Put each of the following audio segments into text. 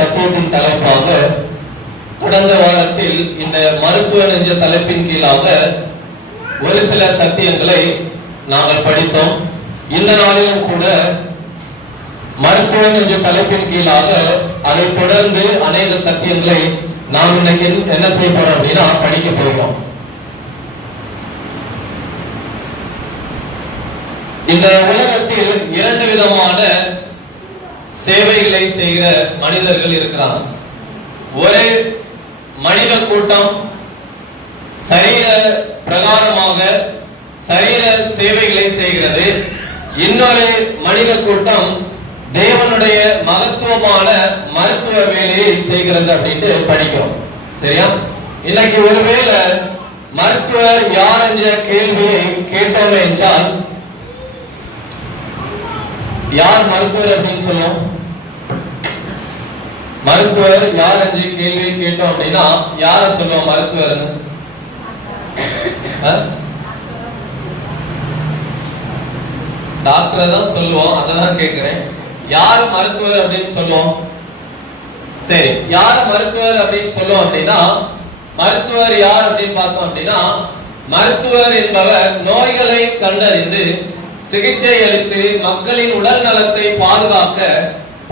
சத்தியத்தின் தலைப்பாக கடந்த வாரத்தில் இந்த மருத்துவம் என்ற தலைப்பின் கீழாக ஒரு சில சத்தியங்களை நாங்கள் படித்தோம். இந்த நாளிலும் கூட மருத்துவம் என்ற தலைப்பின் கீழாக அதை தொடர்ந்து அநேக சத்தியங்களை நாம் இன்னைக்கு என்ன செய்ய போறோம் அப்படின்னா படிக்க போகிறோம். இந்த உலகத்தில் இரண்டு விதமான சேவைகளை செய்கிற மனிதர்கள் இருக்கிறாங்க. ஒரு மனித கூட்டம் சரீர பிரகாரமாக சரீர சேவைகளை செய்கிறது. இன்னொரு மனித கூட்டம் தேவனுடைய மகத்துவமான மருத்துவ வேலையை செய்கிறது அப்படின்ட்டு படிக்கிறோம். சரியா? இன்னைக்கு ஒருவேளை மருத்துவர் யார் என்ற கேள்வியை கேட்டோம் என்றால் யார் மருத்துவர் அப்படின்னு சொல்லுவோம்? மருத்துவர் யார் என்று கேள்வியை கேட்டோம் அப்படின்னா யார சொல்லுவோம் மருத்துவர்னு? டாக்டரை தான் சொல்லுவோம். அதான் கேட்கிறேன், யார் மருத்துவர் அப்படின்னு சொல்லுவோம்? சரி, யார மருத்துவர் அப்படின்னு சொல்லுவோம் அப்படின்னா மருத்துவர் யார் அப்படின்னு பார்த்தோம் அப்படின்னா மருத்துவர் என்பவர் நோய்களை கண்டறிந்து சிகிச்சை அளித்து மக்களின் உடல் நலத்தை பாதுகாக்க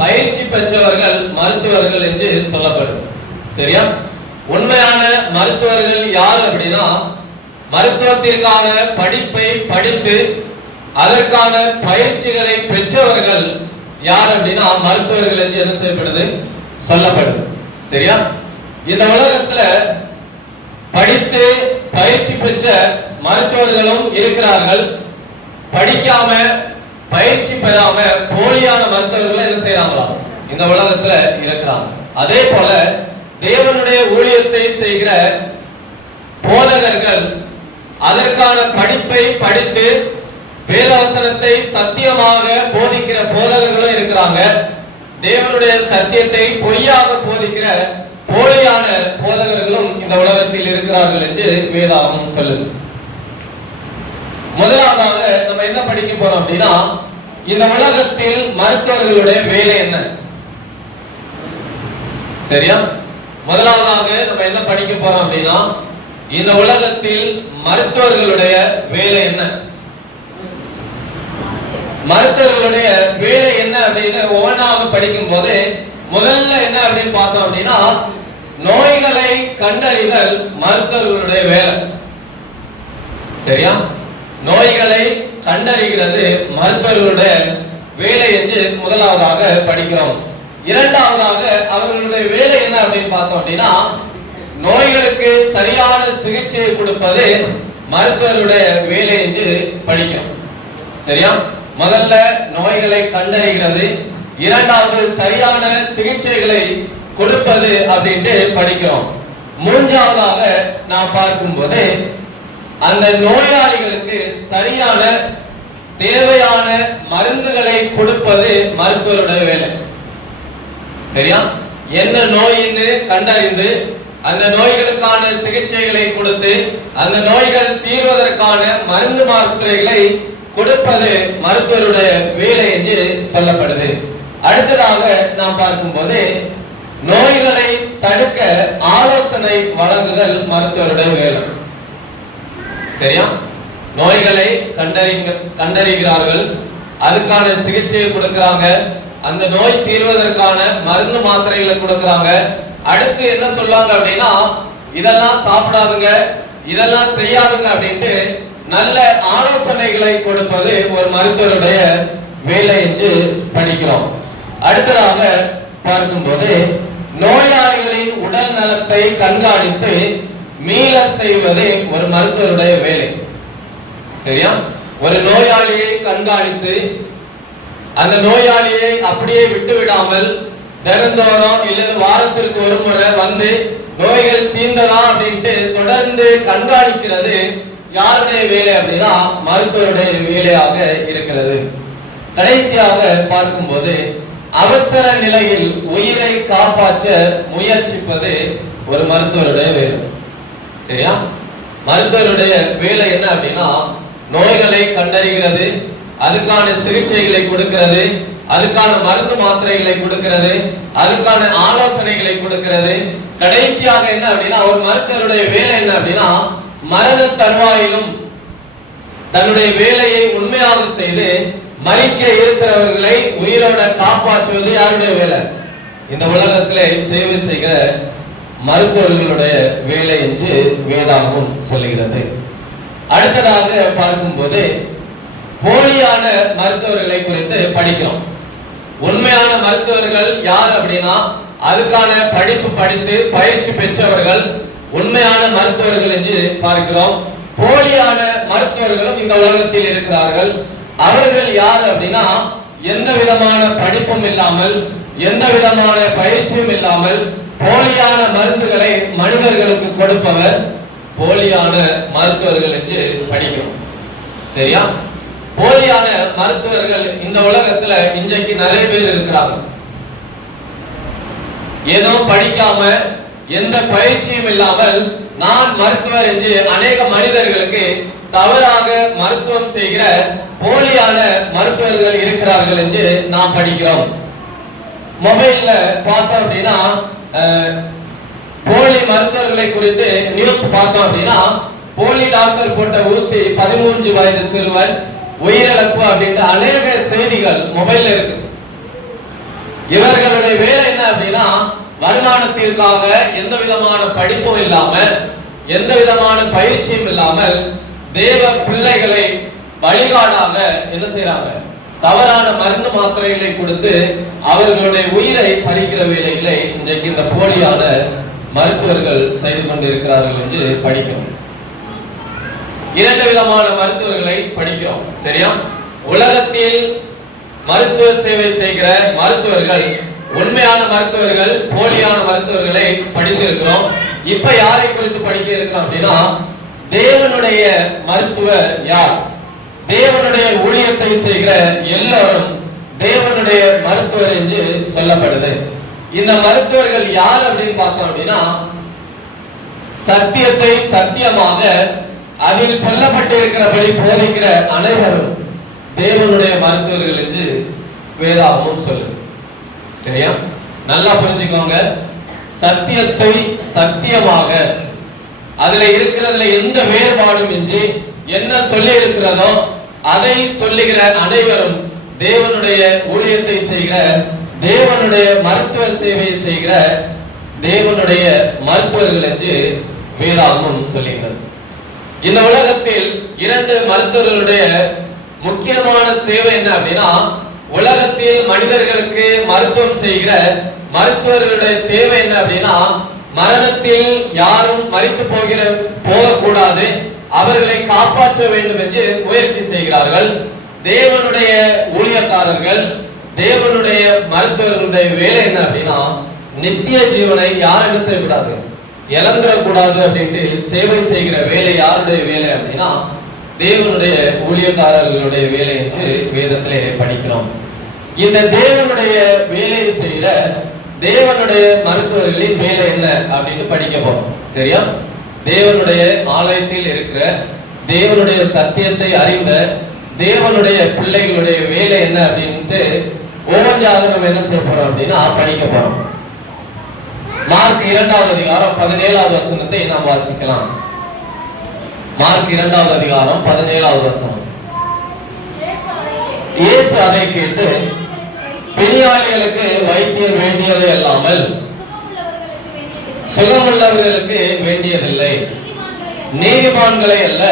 பயிற்சி பெற்றவர்கள் மருத்துவர்கள் என்று சொல்லப்படும். சரியா? உண்மையான மருத்துவர்கள் யார் அப்படின்னா மருத்துவத்திற்கான படிப்பை படித்து அதற்கான பயிற்சிகளை பெற்றவர்கள் யார் அப்படின்னா மருத்துவர்கள் என்று என்ன செய்யப்படுது சொல்லப்படுது. சரியா? இந்த உலகத்துல படித்து பயிற்சி பெற்ற மருத்துவர்களும் இருக்கிறார்கள். படிக்காம பயிற்சி பெறாம போலியான மருத்துவர்கள் என்ன செய்யறாங்களா இந்த உலகத்துல இருக்கிறாங்க. அதே போல தேவனுடைய ஊழியத்தை செய்கிற போதகர்கள் அதற்கான படிப்பை படித்து வேதவசனத்தை சத்தியமாக போதிக்கிற போதகர்களும் இருக்கிறாங்க. தேவனுடைய சத்தியத்தை பொய்யாக போதிக்கிற போலியான போதகர்களும் இந்த உலகத்தில் இருக்கிறார்கள் என்று வேதாகமம் சொல்லுது. முதலாவதாக நம்ம என்ன படிக்க போறோம் அப்படின்னா இந்த உலகத்தில் மருத்துவர்களுடைய வேலை என்ன? சரியா? முதலாவதாக நம்ம என்ன படிக்க போறோம் அப்படின்னா இந்த உலகத்தில் மருத்துவர்களுடைய வேலை என்ன? மருத்துவர்களுடைய வேலை என்ன அப்படின்னு ஒவ்வொன்றாக படிக்கும் போது முதல்ல என்ன அப்படின்னு பார்த்தோம் அப்படின்னா நோய்களை கண்டறிதல் மருத்துவர்களுடைய வேலை. சரியா? நோய்களை கண்டறிகிறது மருத்துவர்களுடைய வேலை என்று முதலாவதாக படிக்கிறோம். இரண்டாவதாக அவர்களுடைய வேலை என்ன அப்படின்னு பார்த்தோம் அப்படின்னா நோய்களுக்கு சரியான சிகிச்சையை கொடுப்பது மருத்துவருடைய வேலை என்று படிக்கிறோம். சரியா? முதல்ல நோய்களை கண்டறிகிறது, இரண்டாவது சரியான சிகிச்சைகளை கொடுப்பது அப்படின்ட்டு படிக்கிறோம். மூன்றாவதாக நாம் பார்க்கும்போது அந்த நோயாளிகளுக்கு சரியான தேவையான மருந்துகளை கொடுப்பது மருத்துவருடைய வேலை. சரியா? என்ன நோயின்னு கண்டறிந்து அந்த நோய்களுக்கான சிகிச்சைகளை கொடுத்து அந்த நோய்கள் தீர்வதற்கான மருந்து மாத்திரைகளை கொடுப்பது மருத்துவருடைய வேலை என்று சொல்லப்படுது. அடுத்ததாக நாம் பார்க்கும்போது நோய்களை தடுக்க ஆலோசனை வழங்குதல் மருத்துவருடைய வேலை. சரியா? நோய்களை கண்டறிகிறார்கள், அதுக்கான சிகிச்சையை கொடுக்கிறாங்க, அந்த நோய் தீர்வதற்கான மருந்து மாத்திரைகளை கொடுக்கிறாங்க. அடுத்து என்ன சொல்லுவாங்க அப்படின்னா இதெல்லாம் சாப்பிடாதுங்க, இதெல்லாம் செய்யாதுங்க அப்படின்ட்டு நல்ல ஆலோசனைகளை கொடுப்பது ஒரு மருத்துவருடைய வேலை என்று படிக்கிறோம். அடுத்ததாக பார்க்கும்போது நோயாளிகளின் உடல் நலத்தை கண்காணித்து மீள செய்வது ஒரு மருத்துவருடைய வேலை. சரியா? ஒரு நோயாளியை கண்காணித்து அந்த நோயாளியை அப்படியே விட்டு விடாமல் தினந்தோறும் இல்லது வாரத்திற்கு ஒரு முறை வந்து நோய்கள் தீர்ந்ததா அப்படின்ட்டு தொடர்ந்து கண்காணிக்கிறது யாருடைய வேலை அப்படின்னா மருத்துவருடைய வேலையாக இருக்கிறது. கடைசியாக பார்க்கும்போது அவசர நிலையில் உயிரை காப்பாற்ற முயற்சிப்பது ஒரு மருத்துவருடைய வேலை. சரியா? மருத்துவருடைய வேலை என்ன அப்படின்னா நோய்களை கண்டறிகிறது, அதுக்கான சிகிச்சைகளை கொடுக்கிறது, அதுக்கான மருந்து மாத்திரைகளை கொடுக்கிறது, அதுக்கான ஆலோசனைகளை கொடுக்கிறது. கடைசியாக என்ன அப்படின்னா ஒரு மருத்துவருடைய வேலை என்ன அப்படின்னா மரண தருவாயிலும் தன்னுடைய வேலையை உண்மையாக செய்து மரிக்க இருக்கிறவர்களை உயிரோட காப்பாற்றுவது யாருடைய வேலை? இந்த உலகத்திலே சேவை செய்கிற மருத்துவர்களுடைய வேலை என்று வேதாகமம் சொல்லுகிறது. அடுத்ததாக பார்க்கும்போது போலியான மருத்துவர்களை குறித்து படிக்கிறோம். உண்மையான மருத்துவர்கள் யார் அப்படின்னா அதுக்கான படிப்பு படித்து பயிற்சி பெற்றவர்கள் உண்மையான மருத்துவர்கள் என்று பார்க்கிறோம். போலியான மருத்துவர்களும் இந்த உலகத்தில் இருக்கிறார்கள். அவர்கள் யார் அப்படின்னா எந்த விதமான படிப்பும் இல்லாமல் எந்த விதமான பயிற்சியும் இல்லாமல் போலியான மருந்துகளை மனிதர்களுக்கு கொடுப்பவர் போலியான மருத்துவர்கள் என்று படிக்கிறோம். சரியா? போலியான மருத்துவர்கள் இந்த உலகத்துல இன்றைக்கு நிறைய பேர் இருக்கிறாங்க. ஏதோ படிக்காம எந்த பயிற்சியும் இல்லாமல் நான் மருத்துவர் என்று அநேக மனிதர்களுக்கு தவறாக மருத்துவம் செய்கிற போலியான மருத்துவர்கள் இருக்கிறார்கள் என்று நாம் படிக்கிறோம். மொபைல்ல பார்த்தோம் அப்படின்னா போலி மருத்துவர்களை குறித்து நியூஸ் பார்த்தோம் அப்படின்னா போலி டாக்டர் போட்ட ஊசி 13 வயது சிறுவன் உயிரிழப்பு அப்படின்ற அநேக செய்திகள் மொபைல்ல இருக்கு. இவர்களுடைய வேலை என்ன அப்படின்னா வருமானத்திற்காக எந்த விதமான படிப்பும் இல்லாமல் எந்த விதமான பயிற்சியும் இல்லாமல் தேவ பிள்ளைகளை வழிகாடாக என்ன செய்யறாங்க? தவறான மருந்து மாத்திரைகளை கொடுத்து அவர்களுடைய உயிரை பறிக்கிற வேலைகளை இன்றைக்கு இந்த போலியான மருத்துவர்கள் செய்து கொண்டிருக்கிறார்கள் என்று படிக்கிறோம். 2 விதமான மருத்துவர்களை படிக்கிறோம். சரியா? உலகத்தில் மருத்துவ சேவை செய்கிற மருத்துவர்கள் உண்மையான மருத்துவர்கள் போலியான மருத்துவர்களை படித்திருக்கிறோம். இப்ப யாரை குறித்து படிக்க இருக்கிறோம் அப்படின்னா தேவனுடைய மருத்துவர் யார்? தேவனுடைய ஊழியத்தை செய்கிற எல்லாரும் தேவனுடைய மருத்துவர் என்று சொல்லப்படுது. இந்த மருத்துவர்கள் யார் அப்படின்னு பார்த்தோம் அப்படின்னா சத்தியத்தை சத்தியமாக அதில் சொல்லப்பட்டிருக்கிறபடி போதிக்கிற அனைவரும் தேவனுடைய மருத்துவர்கள் என்று வேதாகமம் சொல்லுது. சரியா? நல்லா புரிஞ்சுக்கோங்க. சத்தியத்தை சத்தியமாக அதுல இருக்கிறதுல எந்த வேறுபாடும் இன்றி என்ன சொல்லி இருக்கிறதோ அதை சொல்லுகிற அனைவரும் தேவனுடைய ஊழியத்தை செய்கிற தேவனுடைய மருத்துவ சேவை செய்கிற தேவனுடைய மருத்துவர்கள் என்று வேதாகமம் சொல்லுகிறது. இந்த உலகத்தில் 2 மருத்துவர்களுடைய முக்கியமான சேவை என்ன அப்படின்னா உலகத்தில் மனிதர்களுக்கு மருத்துவம் செய்கிற மருத்துவர்களுடைய தேவை என்ன அப்படின்னா மரணத்தில் யாரும் மரித்து போகக்கூடாது, அவர்களை காப்பாற்ற வேண்டும் என்று முயற்சி செய்கிறார்கள். தேவனுடைய ஊழியக்காரர்கள் தேவனுடைய மருத்துவர்களுடைய வேலை என்ன அப்படின்னா நித்திய ஜீவனை யார் என்ன செய்யக்கூடாது, இழந்துடக்கூடாது அப்படின்ட்டு சேவை செய்கிற வேலை யாருடைய வேலை அப்படின்னா தேவனுடைய ஊழியக்காரர்களுடைய வேலை என்று வேதத்திலே படிக்கிறோம். இந்த தேவனுடைய வேலையை செய்கிற தேவனுடைய மருத்துவர்களின் வேலை என்ன அப்படின்னு படிக்க போறோம். சரியா? தேவனுடைய ஆலயத்தில் இருக்கிற தேவனுடைய சத்தியத்தை அறிந்த தேவனுடைய பிள்ளைகளுடைய வேலை என்ன அப்படின்ட்டு ஒவ்வொன்றாவது நம்ம என்ன செய்ய போறோம் அப்படின்னா படிக்க போறோம். மார்க் 2வது அதிகாரம் 17வது வசனத்தை நாம் வாசிக்கலாம். மார்க் 2வது அதிகாரம் 17வது வசனம். இயேசு அதை கேட்டு பிணியாளிகளுக்கு வைத்தியர் வேண்டியது அல்லாமல் சுகமுள்ளவர்களுக்கு வேண்டியதில்லை, நீதிமான்களை அல்ல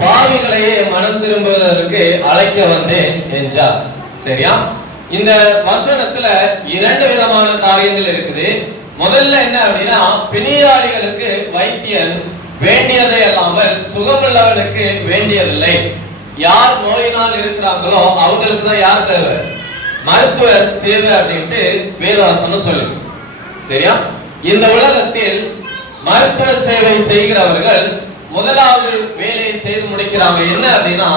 பாவிகளையே மனம் திரும்புவதற்கு அழைக்க வந்தேன் என்றார். சரியா? இந்த வசனத்துல 2 விதமான காரியங்கள் இருக்குது. முதல்ல என்ன அப்படின்னா பிணியாளிகளுக்கு வைத்தியன் வேண்டியதை அல்லாமல் சுகமுள்ளவனுக்கு வேண்டியதில்லை. யார் நோயினால் இருக்கிறாங்களோ அவங்களுக்கு தான் யார் தேவை? மருத்துவர் தேவை அப்படின்ட்டு வேதவசனம் சொல்லுங்க. சரியா? இந்த உலகத்தில் மருத்துவ சேவை செய்கிறவர்கள் முதலாவது வேலையை செய்து முடிக்கிறாங்க. என்ன அப்படின்னா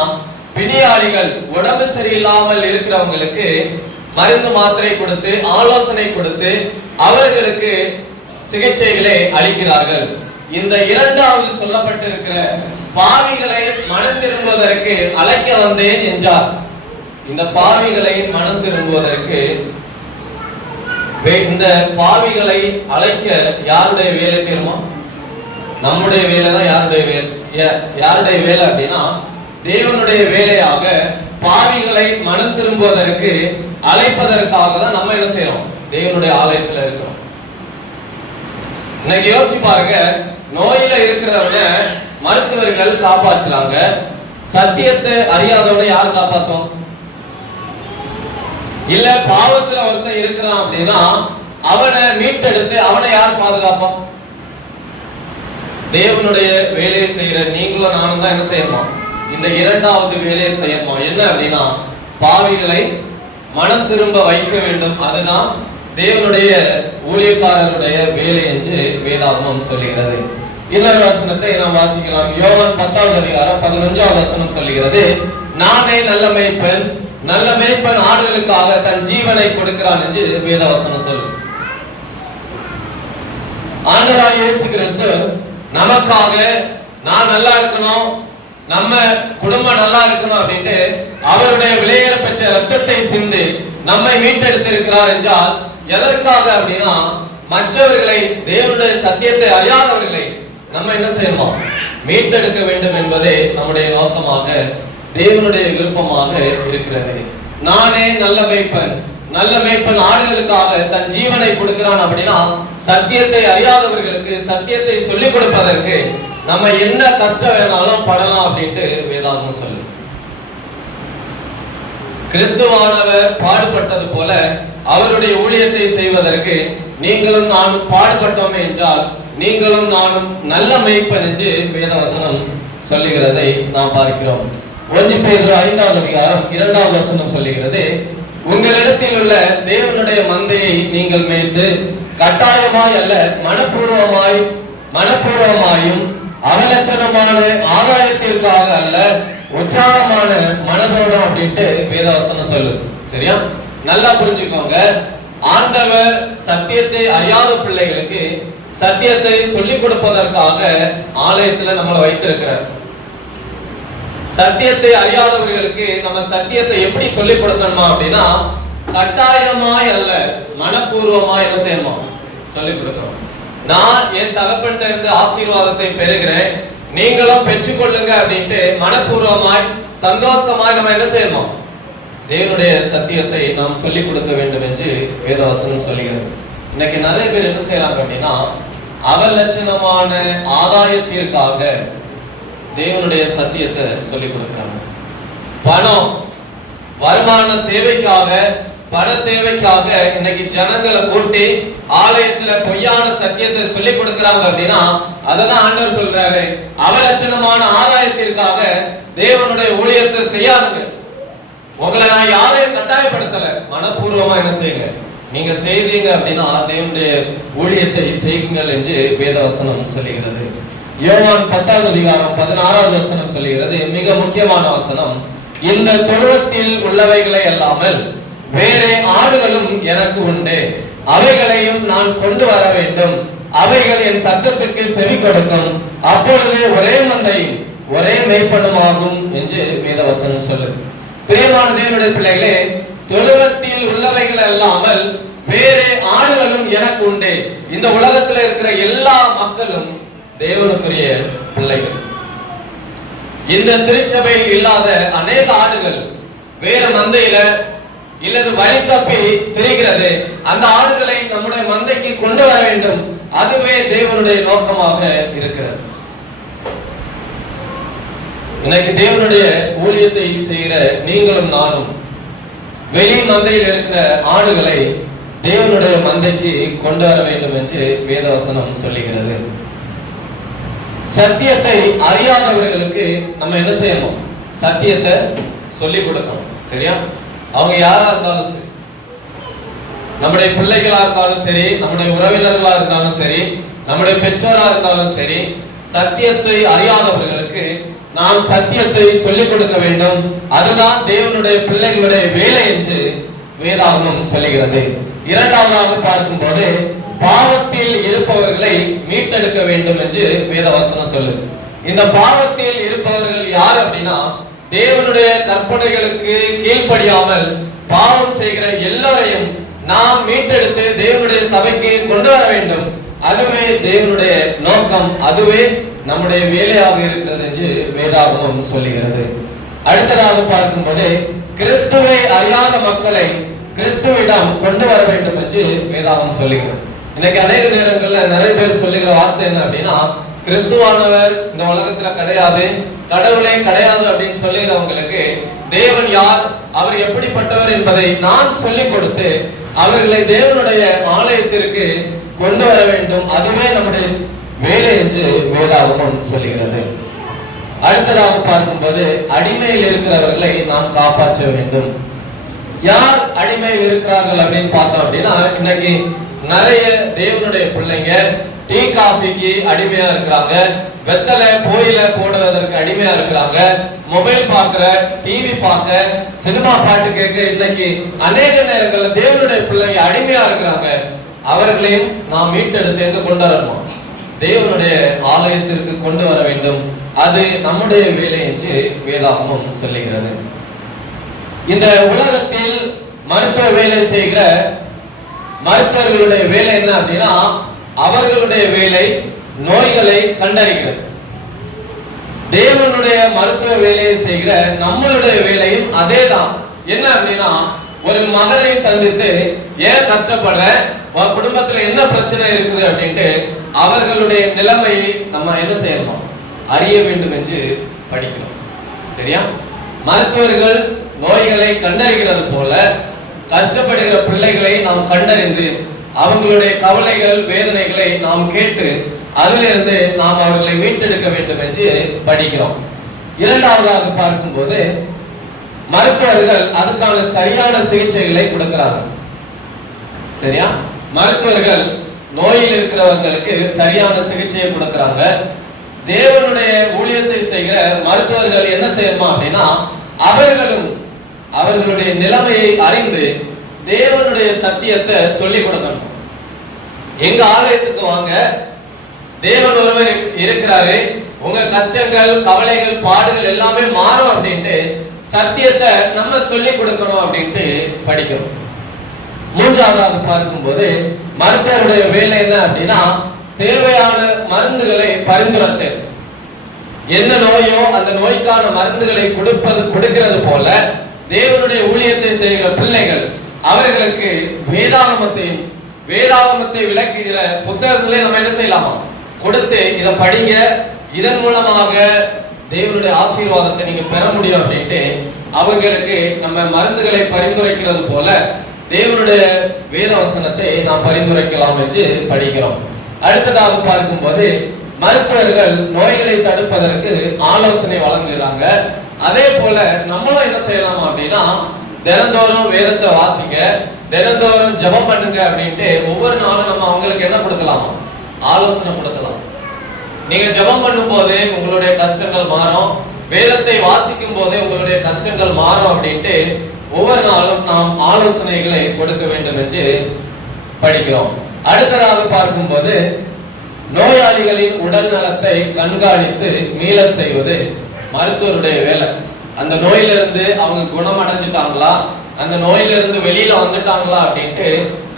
பிணியாளிகள் உடம்பு சரியில்லாமல் இருக்கிறவங்களுக்கு மருந்து மாத்திரை கொடுத்து ஆலோசனை கொடுத்து அவர்களுக்கு சிகிச்சைகளை அளிக்கிறார்கள். இந்த இரண்டாவது சொல்லப்பட்டிருக்கிற பாவிகளை மனம் திரும்புவதற்கு அழைக்க வந்தேன் என்றார். இந்த பாவிகளை மனம் திரும்புவதற்கு, இந்த பாவிகளை அழைக்க யாருடைய வேலை தெரியுமா? நம்முடைய வேலை தான். யாருடைய வேலை அப்படின்னா தேவனுடைய வேலையாக பாவிகளை மனம் திரும்புவதற்கு அழைப்பதற்காக தான் நம்ம என்ன செய்யறோம்? தேவனுடைய ஆலயத்துல இருக்கிறோம். இன்னைக்கு யோசிச்சு பாருங்க, நோயில இருக்கிறவன மருத்துவர்கள் காப்பாற்றுறாங்க, சத்தியத்தை அறியாதவனை யார் காப்பாற்றும்? இல்ல பாவத்துல ஒருத்தன் இருக்கிறான் அப்படின்னா அவனை மீட்டெடுத்து அவனை யார் பாதுகாப்பான்? தேவனுடைய வேலையை செய்யற நீங்களும் நானும் தான் என்ன செய்யணும்? இந்த இரண்டாவது வேலையை செய்யணும். என்ன அப்படின்னா பாவிகளை மனம் திரும்ப வைக்க வேண்டும். அதுதான் தேவனுடைய ஊழியக்காரருடைய வேலை என்று வேதாகமம் சொல்லுகிறது. இன்னொரு வசனத்தை நாம் வாசிக்கலாம். யோவான் 10வது அதிகாரம் 15வது வசனம் சொல்லுகிறது, நானே நல்ல மேய்ப்பன், நல்ல மேய்ப்பன் ஆடுகளுக்காக தன் ஜீவனை கொடுக்கிறான் என்று வேதவசனம் சொல்லு. ஆண்டவராகிய இயேசு கிறிஸ்து நமக்காக நான் நல்லா இருக்கணும், நம்ம குடும்பம் நல்லா இருக்கணும் அப்படின்ட்டு அவருடைய விலையேற பெற்ற ரத்தத்தை சிந்தி நம்மை மீட்டெடுத்திருக்கிறார் என்றால் எதற்காக அப்படின்னா மற்றவர்களை, தேவனுடைய சத்தியத்தை அறியாதவர்களை நம்ம என்ன செய்யணும்? மீட்டெடுக்க வேண்டும் என்பதே நம்முடைய நோக்கமாக, தேவனுடைய விருப்பமாக இருக்கிறது. நானே நல்ல மேய்ப்பன், நல்ல மேய்ப்பன் ஆடுகளுக்காக தன் ஜீவனை கொடுக்கிறான் அப்படின்னா சத்தியத்தை அறியாதவர்களுக்கு சத்தியத்தை சொல்லிக் கொடுப்பதற்கு நம்ம என்ன கஷ்டம் வேணாலும் படலாம் அப்படின்ட்டு வேதாகமம் சொல்லு. கிறிஸ்துவானவர் பாடுபட்டது போல அவருடைய ஊழியத்தை செய்வதற்கு நீங்களும் நானும் பாடுபட்டோம் என்றால் நீங்களும் நானும் நல்ல மேய்ப்பன் என்று வேதவசனம் சொல்லுகிறதை நாம் பார்க்கிறோம். 1 பேதுரு 5வது அதிகாரம் 2வது வசனம் சொல்லுகிறது, உங்களிடத்தில் உள்ள தேவனுடைய மந்தையை நீங்கள் மேய்த்து கட்டாயமாய் அல்ல மனப்பூர்வமாயும் அவலட்சணமான ஆதாயத்திற்காக அல்ல உற்சாகமான மனதோடம் அப்படின்ட்டு வேதவசனம் சொல்லு. சரியா? நல்லா புரிஞ்சுக்கோங்க. ஆண்டவர் சத்தியத்தை அறியாத பிள்ளைகளுக்கு சத்தியத்தை சொல்லிக் கொடுப்பதற்காக ஆலயத்துல நம்மளை வைத்திருக்கிறார். சத்தியத்தை அறியாதவர்களுக்கு நம்ம சத்தியத்தை எப்படி சொல்லிக் கொடுக்கணுமா அப்படின்னா கட்டாயமாய் அல்ல மனப்பூர்வமாய் என்ன செய்யணுமா சொல்லிக் கொடுக்கணும். நான் என் தகப்பன்கிட்ட இருந்து ஆசீர்வாதத்தை பெறுகிறேன், நீங்களும் பெற்றுக்கொள்ளுங்க அப்படின்ட்டு மனப்பூர்வமாய் சந்தோஷமாய் நம்ம என்ன செய்யணும்? தேவனுடைய சத்தியத்தை நாம் சொல்லிக் கொடுக்க வேண்டும் என்று வேதவசனம் சொல்லுகிறது. இன்னைக்கு நிறைய பேர் என்ன செய்யறாங்க அப்படின்னா அவலட்சணமான ஆதாயத்திற்காக தேவனுடைய சத்தியத்தை சொல்லிக் கொடுக்கிறாங்க. பணம், வருமான தேவைக்காக, பண தேவைக்காக இன்னைக்கு ஜனங்களை கூட்டி ஆலயத்துல பொய்யான சத்தியத்தை சொல்லிக் கொடுக்கிறாங்க அப்படின்னா அதெல்லாம் ஆண்டவர் சொல்றாரு, அவலட்சணமான ஆதாயத்திற்காக தேவனுடைய ஊழியத்தை செய்யாதுங்க. உங்களை நான் யாரையும் கட்டாயப்படுத்தல, மனப்பூர்வமா என்ன செய்யுங்க, நீங்க செய்தீங்க அப்படின்னா தேவனுடைய ஊழியத்தை செய்யுங்கள் என்று வேதவசனம் சொல்லுகிறது. யோவான் 10வது அதிகாரம் 16வது வசனம் சொல்லுகிறது, மிக முக்கியமான வசனம், இந்த தொழுவத்தில் உள்ளவைகளை அல்லாமல் வேறே ஆடுகளும் எனக்கு உண்டு, அவைகளையும் நான் கொண்டு வர வேண்டும், அவைகள் என் சத்தத்துக்கு செவி கொடுக்கும், அப்பொழுது ஒரே மந்தையும் ஒரே மேய்ப்பனுமாகும் என்று வேதவசனம் சொல்லுது. பிரியமான தேவனுடைய பிள்ளைகளே, தொழுவத்தில் உள்ளவைகள் அல்லாமல் வேறே ஆடுகளும் எனக்கு உண்டு. இந்த உலகத்தில் இருக்கிற எல்லா மக்களும் தேவனுக்குரிய பிள்ளைகள். இந்த திருச்சபையில் இல்லாத அநேக ஆடுகள் வேற மந்தையில இல்லது வழி தப்பி திரிகிறது. அந்த ஆடுகளை நம்முடைய மந்தைக்கு கொண்டு வர வேண்டும். அதுவே தேவனுடைய நோக்கமாக இருக்கிறது. இன்னைக்கு தேவனுடைய ஊழியத்தை செய்கிற நீங்களும் நானும் வெளி மந்தையில் இருக்கிற ஆடுகளை தேவனுடைய மந்தைக்கு கொண்டு வர வேண்டும் என்று வேதவசனம் சொல்லுகிறது. சத்தியத்தை அறியாதவர்களுக்கு நம்ம என்ன செய்யணும்? சத்தியத்தை சொல்லிக் கொடுக்கணும். சரியா? அவங்க யாரா இருந்தாலும் சரி, நம்முடைய பிள்ளைகளா இருந்தாலும் சரி, நம்முடைய உறவினர்களா இருந்தாலும் சரி, நம்முடைய பெற்றோரா இருந்தாலும் சரி, சத்தியத்தை அறியாதவர்களுக்கு நாம் சத்தியத்தை சொல்லிக் கொடுக்க வேண்டும். அதுதான் தேவனுடைய பிள்ளைகளுடைய வேலை என்று வேதாகமம் சொல்லுகிறது. இரண்டாவதாக பார்க்கும்போது பாவத்தில் இருப்பவர்களை மீட்டெடுக்க வேண்டும் என்று வேதவசனம் சொல்லு. இந்த பாவத்தில் இருப்பவர்கள் யார் அப்படின்னா, தேவனுடைய கற்பனைகளுக்கு கீழ்ப்படியாமல் பாவம் செய்கிற எல்லாரையும் நாம் மீட்டெடுத்து தேவனுடைய சபைக்கு கொண்டு வர வேண்டும். அதுவே தேவனுடைய நோக்கம், அதுவே நம்முடைய வேலையாக இருக்கிறது என்று வேதாகமம் சொல்லுகிறது. அடுத்ததாக பார்க்கும்போது, கிறிஸ்துவை அறியாத மக்களை கிறிஸ்துவிடம் கொண்டு வர வேண்டும் என்று வேதாகமம் சொல்லுகிறது. இன்னைக்கு அநேக நேரங்கள்ல நிறைய பேர் சொல்லுகிற வார்த்தை என்ன அப்படின்னா, கிறிஸ்துவானவர் இந்த உலகத்துல கிடையாது, கடவுளே கிடையாது அப்படின்னு சொல்லுகிறவங்களுக்கு தேவன் யார், அவர் எப்படிப்பட்டவர் என்பதை நான் சொல்லிக் கொடுத்து அவர்களை தேவனுடைய ஆலயத்திற்கு கொண்டு வர வேண்டும். அதுவே நம்முடைய வேலை என்று வேதாகமம் சொல்லுகிறது. அடுத்ததாக பார்க்கும்போது, அடிமையில் இருக்கிறவர்களை நாம் காப்பாற்ற வேண்டும். யார் அடிமையில் இருக்கிறார்கள் அப்படின்னு பார்த்தோம் அப்படின்னா, இன்னைக்கு நிறைய தேவனுடைய பிள்ளைங்க டீ காஃபிக்கு அடிமையா இருக்கிறாங்க, வெத்தலை போயில போடுவதற்கு அடிமையா இருக்கிறாங்க, மொபைல் பார்க்கிற, டிவி பார்க்க, சினிமா பாட்டு கேட்க இன்னைக்கு அநேக நேரங்கள்ல தேவனுடைய பிள்ளைங்க அடிமையா இருக்கிறாங்க. அவர்களையும் நாம் மீட்டெடுத்து எங்க கொண்டு வரணும்? தேவனுடைய ஆலயத்திற்கு கொண்டு வர வேண்டும். அது நம்முடைய வேலை என்று வேதாகமம் சொல்லுகிறது. இந்த உலகத்தில் மருத்துவ வேலை செய்கிற மருத்துவர்களுடைய வேலை என்ன அப்படின்னா, அவர்களுடைய வேலை நோய்களை கண்டறிகிறது. தேவனுடைய மருத்துவ வேலையை செய்கிற நம்மளுடைய வேலையும் அதே தான். என்ன அப்படின்னா, ஒரு மகனை சந்தித்து ஏன் கஷ்டப்படுற, உன் குடும்பத்துல என்ன பிரச்சனை இருக்குது அப்படின்ட்டு அவர்களுடைய நிலைமையை நம்ம என்ன செய்யலாம், அறிய வேண்டும் என்று படிக்கிறோம். சரியா? மருத்துவர்கள் நோய்களை கண்டறிகிறது போல கஷ்டப்படுகிற பிள்ளைகளை நாம் கண்டறிந்து அவங்களுடைய கவலைகள் வேதனைகளை நாம் கேட்டு அதிலிருந்து நாம் அவர்களை மீட்டெடுக்க வேண்டும் என்று படிக்கிறோம். இரண்டாவதாக பார்க்கும்போது, மருத்துவர்கள் அதுக்கான சரியான சிகிச்சைகளை கொடுக்கிறார்கள். சரியா? மருத்துவர்கள் நோயில் இருக்கிறவர்களுக்கு சரியான சிகிச்சையை கொடுக்கிறாங்க. தேவனுடைய ஊழியத்தை செய்கிற மருத்துவர்கள் என்ன செய்யணுமா அப்படின்னா, அவர்களும் அவர்களுடைய நிலைமையை அறிந்து தேவனுடைய சத்தியத்தை சொல்லிக் கொடுக்கணும். எங்க ஆலயத்துக்கு வாங்க, தேவன் ஒருவர் இருக்கிறாரு, உங்க கஷ்டங்கள் கவலைகள் பாடுகள் எல்லாமே மாறும் அப்படின்ட்டு சத்தியத்தை நம்ம சொல்லிக் கொடுக்கணும் அப்படின்ட்டு படிக்கிறோம். மூன்றாவதாக பார்க்கும்போது, மருத்துவருடைய வேலை என்ன அப்படின்னா, தேவையான மருந்துகளை பரிந்துரைத்து என்ன நோயோ அந்த நோய்க்கான மருந்துகளை கொடுக்கிறது போல தேவனுடைய ஊழியத்தை செய்கிற பிள்ளைகள் அவர்களுக்கு வேதாகமத்தை விளக்குகிற புத்தகங்களை நம்ம என்ன செய்யலாமா கொடுத்து, இதை படிங்க, இதன் மூலமாக தேவனுடைய ஆசீர்வாதத்தை நீங்க பெற முடியும் அப்படின்ட்டு அவங்களுக்கு நம்ம மருந்துகளை பரிந்துரைக்கிறது போல தேவனுடைய வேத வசனத்தை நாம் பரிந்துரைக்கலாம் என்று படிக்கிறோம். அடுத்ததாக பார்க்கும்போது, மருத்துவர்கள் நோய்களை தடுப்பதற்கு ஆலோசனை வழங்குகிறாங்க. அதே போல நம்மளும் என்ன செய்யலாம் அப்படின்னா, தினந்தோறும் வேதத்தை வாசிங்க, தினந்தோறும் ஜெபம் பண்ணுங்க அப்படின்ட்டு ஒவ்வொரு நாளும் நம்ம அவங்களுக்கு என்ன கொடுக்கலாம், ஆலோசனை கொடுக்கலாம். நீங்க ஜெபம் பண்ணும் போது உங்களுடைய கஷ்டங்கள் மாறும், வேதத்தை வாசிக்கும் போதே உங்களுடைய கஷ்டங்கள் மாறும் அப்படின்ட்டு ஒவ்வொரு நாளும் நாம் ஆலோசனைகளை கொடுக்க வேண்டும் என்று படிக்கிறோம். அடுத்ததாக பார்க்கும்போது, நோயாளிகளின் உடல் நலத்தை கண்காணித்து மீள செய்வது மருத்துவருடைய வேலை. அந்த நோயிலிருந்து அவங்க குணமடைஞ்சிட்டாங்களா, அந்த நோயிலிருந்து வெளியில வந்துட்டாங்களா அப்படின்ட்டு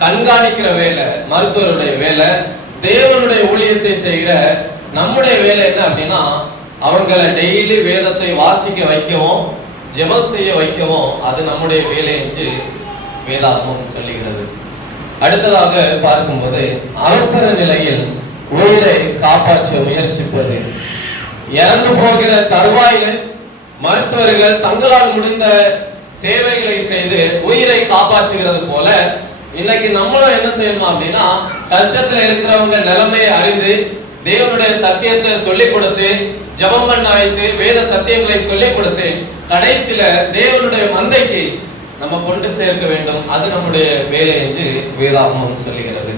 கண்காணிக்கிற வேலை மருத்துவருடைய வேலை. தேவனுடைய ஊழியத்தை செய்கிற நம்முடைய வேலை என்ன அப்படின்னா, அவங்களை டெய்லி வேதத்தை வாசிக்க வைக்கவும் ஜெபம் செய்ய வைக்கவும் அது நம்முடைய வேலை என்று வேதாகமம் சொல்லுகிறது. அடுத்ததாக பார்க்கும்போது, அவசர நிலையில் உயிரை காப்பாற்ற முயற்சிப்பது. இறந்து போகிற தருவாயில் மருத்துவர்கள் தங்களால் முடிந்த சேவைகளை செய்து உயிரை காப்பாற்றுகிறது போல இன்னைக்கு நம்மளும் என்ன செய்யணும் அப்படின்னா, கஷ்டத்துல இருக்கிறவங்க நிலைமையை அறிந்து தேவனுடைய சத்தியத்தை சொல்லிக் கொடுத்து ஜெபம் பண்ண வைத்து வேத சத்தியங்களை சொல்லிக் கொடுத்து கடைசியில தேவனுடைய மந்தைக்கு நம்ம கொண்டு சேர்க்க வேண்டும். அது நம்முடைய வேலை என்று வேதாகமம் சொல்லுகிறது.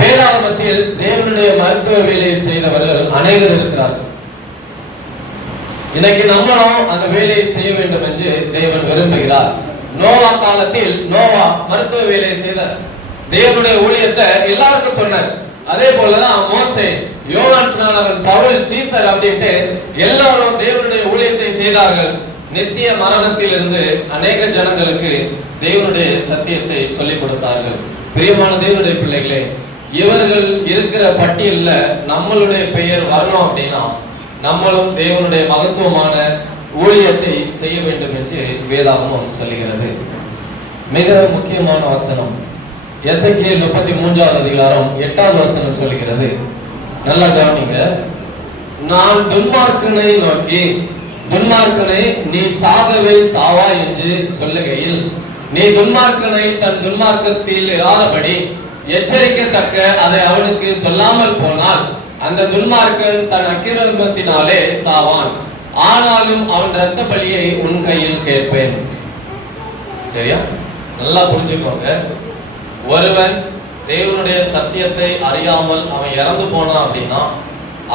வேதாகமத்தில் தேவனுடைய மருத்துவ வேலையை செய்தவர்கள் அநேகர் இருக்கிறார்கள். இன்னைக்கு நம்மளும் அந்த வேலையை செய்ய வேண்டும் என்று தேவன் விரும்புகிறார். நோவா காலத்தில் நோவா மருத்துவ வேலையை செய்தார். தேவனுடைய ஊழியத்தை எல்லாருக்கும் சொன்னார். அதே போலதான் மோசே, யோவான் ஸ்நானகன், பவுல், சீசர் அப்படின்ட்டு எல்லாரும் தேவனுடைய ஊழியத்தை செய்தார்கள். நித்திய மரணத்தில் இருந்து அநேக ஜனங்களுக்கு தேவனுடைய சத்தியத்தை சொல்லிக் கொடுத்தார்கள். பிரியமான தேவனுடைய பிள்ளைகளே, இவர்கள் இருக்கிற பட்டியல்ல நம்மளுடைய பெயர் வரணும் அப்படின்னா நம்மளும் தேவனுடைய மகத்துவமான ஊழியத்தை செய்ய வேண்டும் என்று வேதாகமம் சொல்லுகிறது. மிக முக்கியமான வசனம் எசேக்கியேல் 33வது அதிகாரம் 8வது வசனம் சொல்லுகிறது. நல்லா கவனிங்க. நான் துன்மார்க்கனை நோக்கி, துன்மார்க்கனை நீ சாகவே சாவா என்று சொல்லுகையில், நீ துன்மார்க்கனை தன் துன்மார்க்கத்தில் இராதபடி எச்சரிக்கத்தக்க அதை அவனுக்கு சொல்லாமல் போனால் அந்த துன்மார்க்கன் தன் அக்கிரமத்தினாலே சாவான், ஆனாலும் அவன் இரத்த பலியை உன் கையில் கேட்பேன். சரியா? நல்லா புரிஞ்சுக்கோங்க. ஒருவன் தேவனுடைய சத்தியத்தை அறியாமல் அவன் இறந்து போனான் அப்படின்னா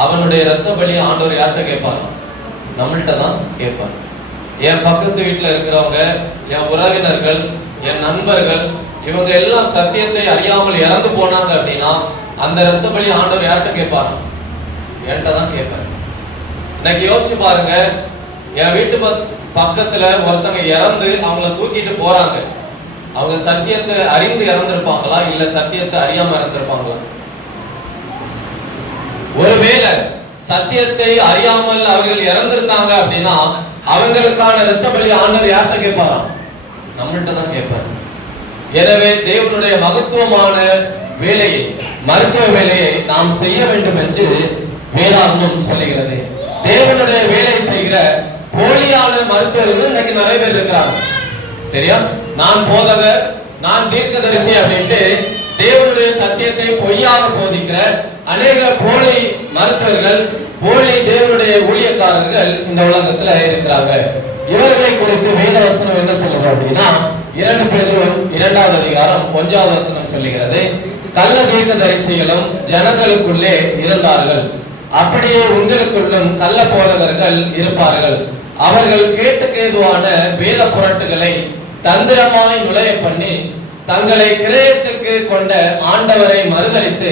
அவனுடைய இரத்த பலி ஆண்டவர் யார்கிட்ட கேட்பார்? நம்மள்கிட்ட தான் கேட்பார். என் பக்கத்து வீட்டுல இருக்கிறவங்க, என் உறவினர்கள், என் நண்பர்கள், இவங்க எல்லாம் சத்தியத்தை அறியாமல் இறந்து போனாங்க அப்படின்னா அந்த இரத்த பலி ஆண்டவர் யார்கிட்ட கேட்பார்? என்கிட்ட தான் கேட்பார். இன்னைக்கு யோசிச்சு பாருங்க, என் வீட்டு பக்கத்துல ஒருத்தங்க இறந்து அவங்கள தூக்கிட்டு போறாங்க. அவங்க சத்தியத்தை அறிந்து இறந்திருப்பாங்களா, இல்ல சத்தியத்தை அறியாம இறந்திருப்பாங்களா? ஒருவேளை சத்தியத்தை அறியாமல் அவர்கள் இறந்திருந்தாங்க அப்படின்னா அவங்களுக்கான இரத்த பலி ஆண்டவர் யார்கிட்ட கேட்பாரா? நம்மள்கிட்ட தான் கேட்பார். எனவே தேவனுடைய மகத்துவமான வேலையை, மருத்துவ வேலையை நாம் செய்ய வேண்டும் என்று வேதாகமம் சொல்லுகிறது. தேவனுடைய வேலை செய்கிற போலியான மருத்துவர்கள் இன்னைக்கு நிறைய பேர் இருக்கிறாங்க. சரியா? நான் போதகர், நான் தீர்க்கதரிசி அப்படின்ட்டு தேவனுடைய சத்தியத்தை பொய்யாக போதிக்கிற அநேக போலி மருத்துவர்கள், போலி தேவனுடைய ஊழியக்காரர்கள் இந்த உலகத்துல இருக்கிறாங்க. இவர்களை குறித்து வேத வசனம் என்ன சொல்லுது அப்படின்னா 2 பேதுரு 2வது அதிகாரம் 1வது வசனம் சொல்லுகிறது. கள்ள தீர்க்கதரிசிகளும் ஜனங்களுக்குள்ளே இருந்தார்கள், அப்படியே உங்களுக்குள்ளும் கள்ள போதகர்கள் இருப்பார்கள். அவர்கள் கேட்டுக்கேதுவான வேத புரட்டுகளை தந்திரமாய் நுழைய பண்ணி தங்களை கிரயத்துக்கு கொண்ட ஆண்டவரை மறுதலித்து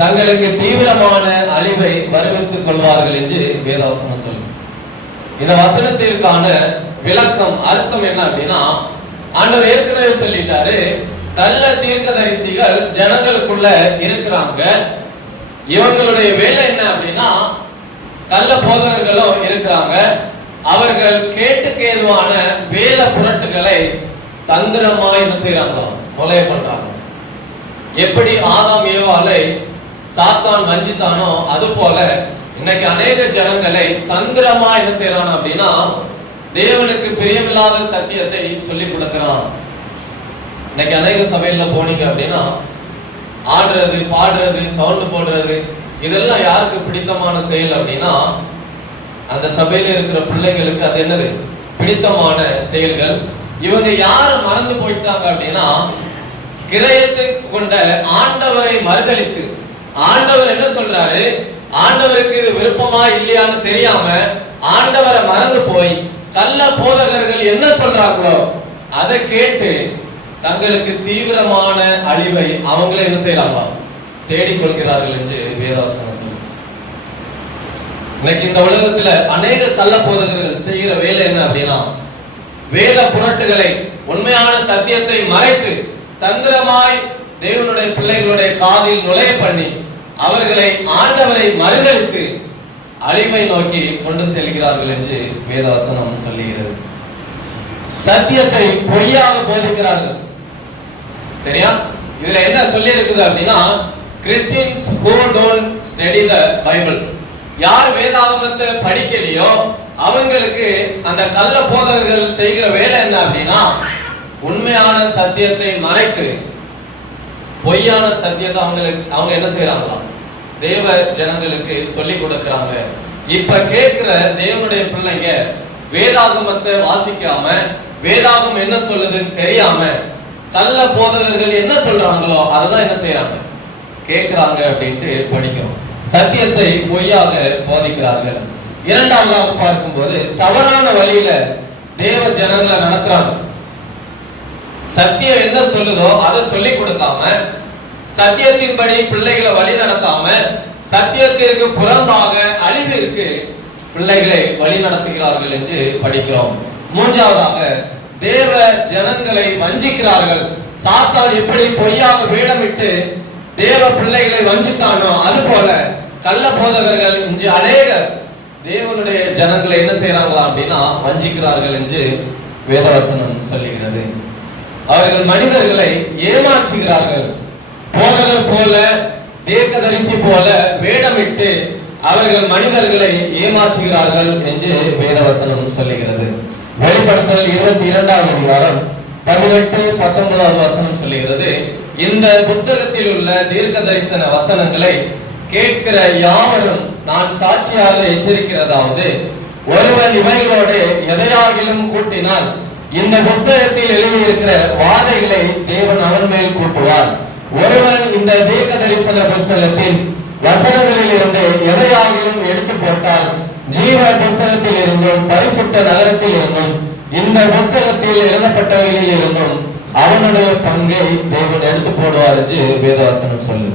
தங்களுக்கு தீவிரமான அழிவை வருவித்துக் கொள்வார்கள் என்று வேதவசனம் சொல்லும். இந்த வசனத்திற்கான விளக்கம், அர்த்தம் என்ன அப்படின்னா, ஆண்டவர் ஏற்கனவே சொல்லிட்டாரு, கள்ள தீர்க்கதரிசிகள் ஜனங்களுக்குள்ள இருக்கிறாங்க. இவங்களுடைய வேலை என்ன அப்படின்னா, கள்ள போதகர்களும் இருக்கிறாங்க. அவர்கள் கேட்டுக்கேதுவான வேத புரட்டுகளை தந்திரமா என்ன செய்யறாங்க? கொலை பண்றாங்க. எப்படி ஆதாம் ஏவாளை சாத்தான் வஞ்சித்தானோ அது போல இன்னைக்கு அநேக ஜனங்களை தந்திரமா என்ன செய்யறான் அப்படின்னா தேவனுக்கு பிரியமில்லாத சத்தியத்தை சொல்லி கொடுக்கிறான். இன்னைக்கு அநேக சபையில போனீங்க அப்படின்னா ஆடுறது, பாடுறது, சவுண்ட் போடுறது, இதெல்லாம் யாருக்கு பிடித்தமான செயல் அப்படின்னா அந்த சபையில இருக்கிற பிள்ளைங்களுக்கு அது என்னது? பிடித்தமான செயல்கள். இவங்க யாரை மறந்து போயிட்டாங்க அப்படின்னா கிரயத்துக்கு கொண்ட ஆண்டவரை மறுதலித்து, ஆண்டவர் என்ன சொல்றாரு, ஆண்டவருக்கு இது விருப்பமா இல்லையான்னு தெரியாம ஆண்டவரை மறந்து போய் கள்ள போதகர்கள் என்ன சொல்றாங்களோ அதை கேட்டு தங்களுக்கு தீவிரமான அழிவை அவங்களே என்ன செய்யறாங்க? தேடிக்கொள்கிறார்கள் என்று வேதவசனம் சொல்லுங்க. இன்னைக்கு இந்த உலகத்துல அநேக கள்ள போதகர்கள் செய்கிற வேலை என்ன அப்படின்னா வேத புரட்டுகளை, உண்மையான சத்தியத்தை மறைத்து தந்திரமாய் தேவனுடைய பிள்ளைகளுடைய காதில் நுழைய பண்ணி அவர்களை ஆண்டவரை மறுதலித்து அழிவை நோக்கி கொண்டு செல்கிறார்கள் என்று வேதவசனம் சொல்லுகிறது. சத்தியத்தை பொய்யாக போதிக்கிறார்கள். சரியா? இதுல என்ன சொல்லி இருக்குது அப்படின்னா, Christians who don't study the Bible, யார் வேதாகமத்தை படிக்கலையோ அவங்களுக்கு அந்த கள்ள போதகர்கள் செய்கிற வேலை என்ன அப்படின்னா உண்மையான சத்தியத்தை மறைத்து பொய்யான சத்தியத்தை அவங்க என்ன செய்யறாங்களா? தேவ ஜனங்களுக்கு சொல்லி கொடுக்கிறாங்க. இப்ப கேட்கிற தேவனுடைய பிள்ளைங்க வேதாகமத்தை வாசிக்காம, வேதாகம் என்ன சொல்லுதுன்னு தெரியாம கள்ள போதகர்கள் என்ன சொல்றாங்களோ அததான் என்ன செய்யறாங்க? கேட்கிறாங்க அப்படின்ட்டு படிக்கிறோம். சத்தியத்தை பொய்யாக போதிக்கிறார்கள். இரண்டாவதாக பார்க்கும்போது தவறான வழியில தேவ ஜனங்களை நடத்துறாங்க. சத்தியம் என்ன சொல்லுதோ அதை சொல்லி கொடுக்காம, சத்தியத்தின்படி பிள்ளைகளை வழி நடத்தாம, சத்தியத்திற்கு புறம்பாக அழிவிற்கு பிள்ளைகளை வழி நடத்துகிறார்கள் என்று படிக்கிறோம். மூன்றாவதாக, தேவ ஜனங்களை வஞ்சிக்கிறார்கள். சாத்தான் எப்படி பொய்யாக வேடமிட்டு தேவ பிள்ளைகளை வஞ்சித்தானோ அதுபோல கள்ள போதகர்கள் இன்று அநேகர் தேவனுடைய ஜனங்களை என்ன செய்யறாங்களா அப்படின்னா வஞ்சிக்கிறார்கள் என்று வேதவசனம் சொல்லுகிறது. அவர்கள் மனிதர்களை ஏமாற்றுகிறார்கள். போதகர் போல, தீர்க்கதரிசி போல வேடமிட்டு அவர்கள் மனிதர்களை ஏமாற்றுகிறார்கள் என்று வேதவசனம் சொல்லுகிறது. வெளிப்படுத்தல் 22வது அதிகாரம் 18-19வது வசனம் சொல்லுகிறது, இந்த புஸ்தகத்தில் உள்ள தீர்க்க தரிசன வசனங்களை கேட்கிற யாவரும் நான் சாட்சியாக எச்சரிக்கிறதாவது, ஒருவன் இவைகளோடு எதையாகிலும் கூட்டினால் இந்த புஸ்தகத்தில் எழுதியிருக்கிற வாதைகளை தேவன் அவன் மேல் கூட்டுவார். ஒருவன் இந்த தீர்க்க தரிசன புஸ்தகத்தின் வசனங்களில் இருந்து எதையாகிலும் எடுத்து போட்டால் ஜீவ புஸ்தகத்தில் இருந்தும் பரிசுத்த நகரத்தில் இருந்தும் இந்த புஸ்தகத்தில் எழுதப்பட்டவைகளில் இருந்தும் அவனுடைய பங்கை தேவன் எடுத்து போடுவார் என்று வேதவசனம் சொல்லு.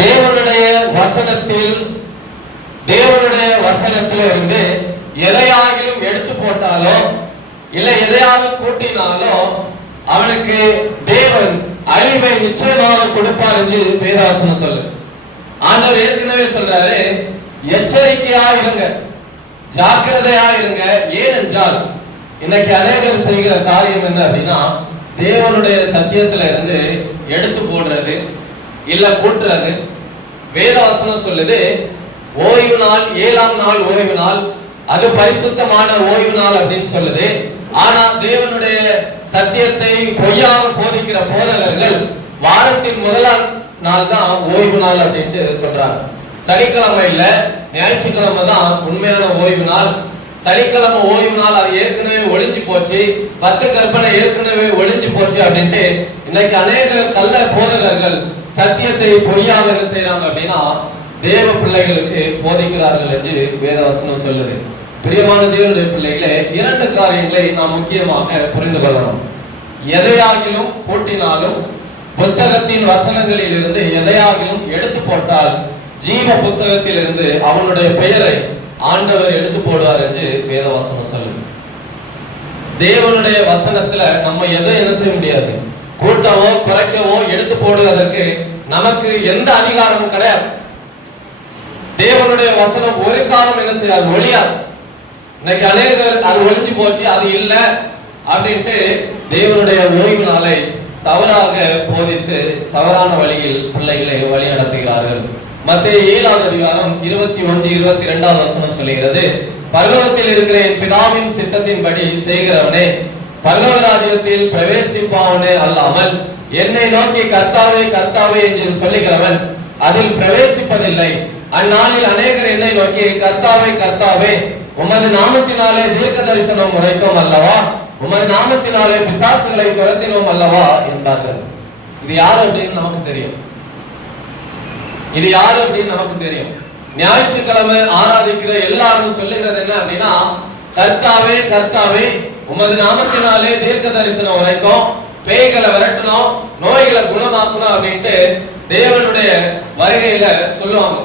தேவனுடைய வசனத்தில் இருந்து எதையாகிலும் எடுத்து போட்டாலோ இல்ல எதையாவது கூட்டினாலோ அவனுக்கு தேவன் அழிவை நிச்சயமாக கொடுப்பார் என்று வேதவசனம் சொல்லு. ஆண்டவர் ஏற்கனவே சொல்றாரு, எச்சரிக்கையா இருங்க, ஜாக்கிரதையா இருங்க. ஏனென்றால் இன்னைக்கு அநேகர் செய்கிற காரியம் என்ன அப்படின்னா, தேவனுடைய சத்தியத்துல இருந்து எடுத்து போடுறது இல்ல கூட்டுறது. வேதவசனம் சொல்லுது, ஓய்வு நாள் 7ஆம் நாள் ஓய்வு நாள், அது பரிசுத்தமான ஓய்வு நாள் அப்படின்னு சொல்லுது. ஆனா தேவனுடைய சத்தியத்தை பொய்யாக போதிக்கிற போதகர்கள் வாரத்தின் முதலாம் நாள் தான் ஓய்வு நாள் அப்படின்ட்டு சொல்றாங்க. சனிக்கிழமை இல்ல, ஞாயிற்றுக்கிழமை தான் உண்மையான ஓய்வு நாள். சனிக்கிழமை ஓய்வு நாள் அது ஏற்கனவே ஒளிஞ்சு போச்சு, 10 கற்பனை ஏற்கனவே ஒளிஞ்சு போச்சு அப்படின்ட்டு இன்னைக்கு அநேக கள்ள போதகர்கள் சத்தியத்தை பொய்யாக என்ன செய்யறாங்க அப்படின்னா தேவ பிள்ளைகளுக்கு போதிக்கிறார்கள் என்று வேதவசனம் சொல்லுது. பிரியமான தேவனுடைய பிள்ளைகளே, 2 காரியங்களை நாம் முக்கியமாக புரிந்து கொள்ளணும். எதையாகிலும் கூட்டினாலும் புஸ்தகத்தின் வசனங்களில் இருந்து எதையாகிலும் எடுத்து போட்டால் ஜீவ புஸ்தகத்தில் இருந்து அவனுடைய பெயரை ஆண்டவர் எடுத்து போடுவார் என்று வேதவசனம் சொல்லுது. தேவனுடைய வசனத்துல நம்ம எதை என்ன செய்ய முடியாது, கூட்டவோ குறைக்கவோ எடுத்து போடுவதற்கு நமக்கு எந்த அதிகாரமும் கிடையாது. தேவனுடைய வசனம் ஒரு காலம் என்ன செய்யாது, ஒளியாது. இன்னைக்கு அநேகர் அது ஒளிஞ்சு போச்சு, அது இல்ல அப்படின்ட்டு தேவனுடைய ஓய்வு நாளை தவறாக போதித்து தவறான வழியில் பிள்ளைகளை வழி நடத்துகிறார்கள். மத்தேயு 7ஆம் அதிகாரம் 21-22வது வசனம் சொல்லுகிறது, பரலோகத்தில் இருக்கிற என் பிதாவின் சித்தத்தின்படி செய்கிறவனே பரலோக ராஜ்யத்தில் பிரவேசிப்பாவனே அல்லாமல் என்னை நோக்கி கர்த்தாவே கர்த்தாவே என்று சொல்லுகிறவன் அதில் பிரவேசிப்பதில்லை. அந்நாளில் அநேகர் என்னை நோக்கி கர்த்தாவே கர்த்தாவே உமது நாமத்தினாலே தீர்க்க தரிசனம் உரைத்தோம் அல்லவா, உமது நாமத்தினாலே பிசாசுகளை துரத்தினோம் அல்லவா என்றார்கள். இது யார் அப்படின்னு நமக்கு தெரியும். இது யாரு அப்படின்னு நமக்கு தெரியும். ஞாயிற்றுக்கிழமை ஆராதிக்கிற எல்லாரும் சொல்லுகிறது என்ன அப்படின்னா, கர்த்தாவே கர்த்தாவே உமது நாமத்தினாலே தீர்க்க தரிசனம் உரைத்தோம், பேய்களை விரட்டணும், நோய்களை குணமாக்கணும் அப்படின்ட்டு தேவனுடைய வருகையில சொல்லுவாங்க.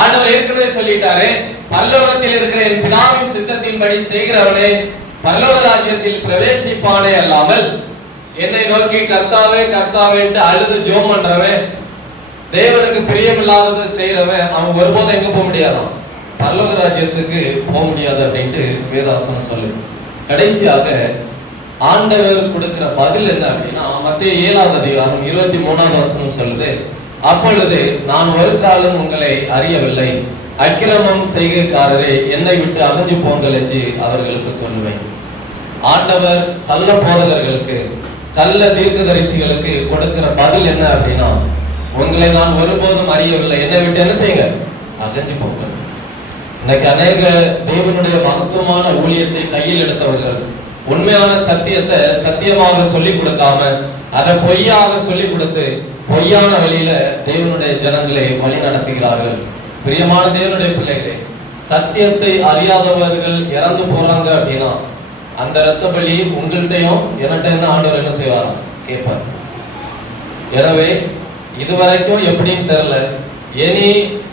ஆண்டவர் ஏற்கனவே சொல்லிட்டாரு, பரலோகத்தில் இருக்கிற என் பிதாவின் சித்தத்தின்படி செய்கிறவனே பரலோக ராஜ்யத்தில் பிரவேசிப்பானே அல்லாமல் என்னை நோக்கி கர்த்தாவே கர்த்தாவே அழுது ஜோம் பண்றவன், தேவனுக்கு பிரியமில்லாதது செய்யறவன், அவன் ஒருபோதும் எங்க போக முடியாதான், பரலோக ராஜ்யத்துக்கு போக முடியாது அப்படின்ட்டு வேதவசனம் சொல்லு. கடைசியாக ஆண்டவர் கொடுக்கிற பதில் என்ன அப்படின்னா, மத்தேயு 7ஆம் அதிகாரம் 23வது வசனம் சொல்லுது, அப்பொழுது நான் ஒரு காலம் உங்களை அறியவில்லை, அக்கிரமம் செய்கைக்காரரே என்னை விட்டு அகன்று போங்கள் என்று அவர்களுக்கு சொல்லுவேன். ஆண்டவர் கள்ள போதகர்களுக்கு கள்ள தீர்க்கதரிசிகளுக்கு கொடுக்கிற பதில் என்ன அப்படின்னா, உங்களை நான் ஒருபோதும் அறியவில்லை, என்னை விட்டு என்ன செய்யுங்க, அகன்று போங்க. இன்னைக்கு அநேக தேவனுடைய மகத்துவமான ஊழியத்தை கையில் எடுத்தவர்கள் உண்மையான சத்தியத்தை சத்தியமாக சொல்லிக் கொடுக்காம அதை பொய்யாக சொல்லிக் கொடுத்து பொய்யான வழியில தேவனுடைய ஜனங்களை வழி நடத்துகிறார்கள். பிரியமான தேவனுடைய பிள்ளைகளே, சத்தியத்தை அறியாதவர்கள் இறந்து போறாங்க அப்படின்னா அந்த இரத்த பலி உங்கள்கிட்டையும் என்னட்டையும் ஆண்டவர் என்ன செய்வாரா கேட்பார். எனவே இதுவரைக்கும் எப்படின்னு தெரியல, இனி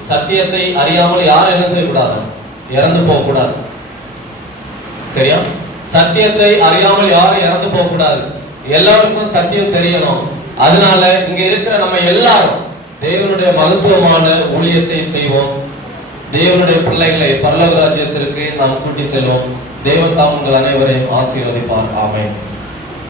சத்தியத்தை அறியாமல் யாரும் என்ன செய்யக்கூடாது, இறந்து போக கூடாது. சரியா? சத்தியத்தை அறியாமல் யாரும் இறந்து போக கூடாது. எல்லாருக்கும் சத்தியம் தெரியணும். அதனால இங்க இருக்கிற நம்ம எல்லாரும் தேவனுடைய மகத்துவமான ஊழியத்தை செய்வோம். தேவனுடைய பிள்ளைகளை பரலோக ராஜ்யத்திற்கு நாம் கூட்டி செல்வோம். தேவன் தாம் உங்கள் அனைவரையும் ஆசீர்வதிப்பார். ஆமென்.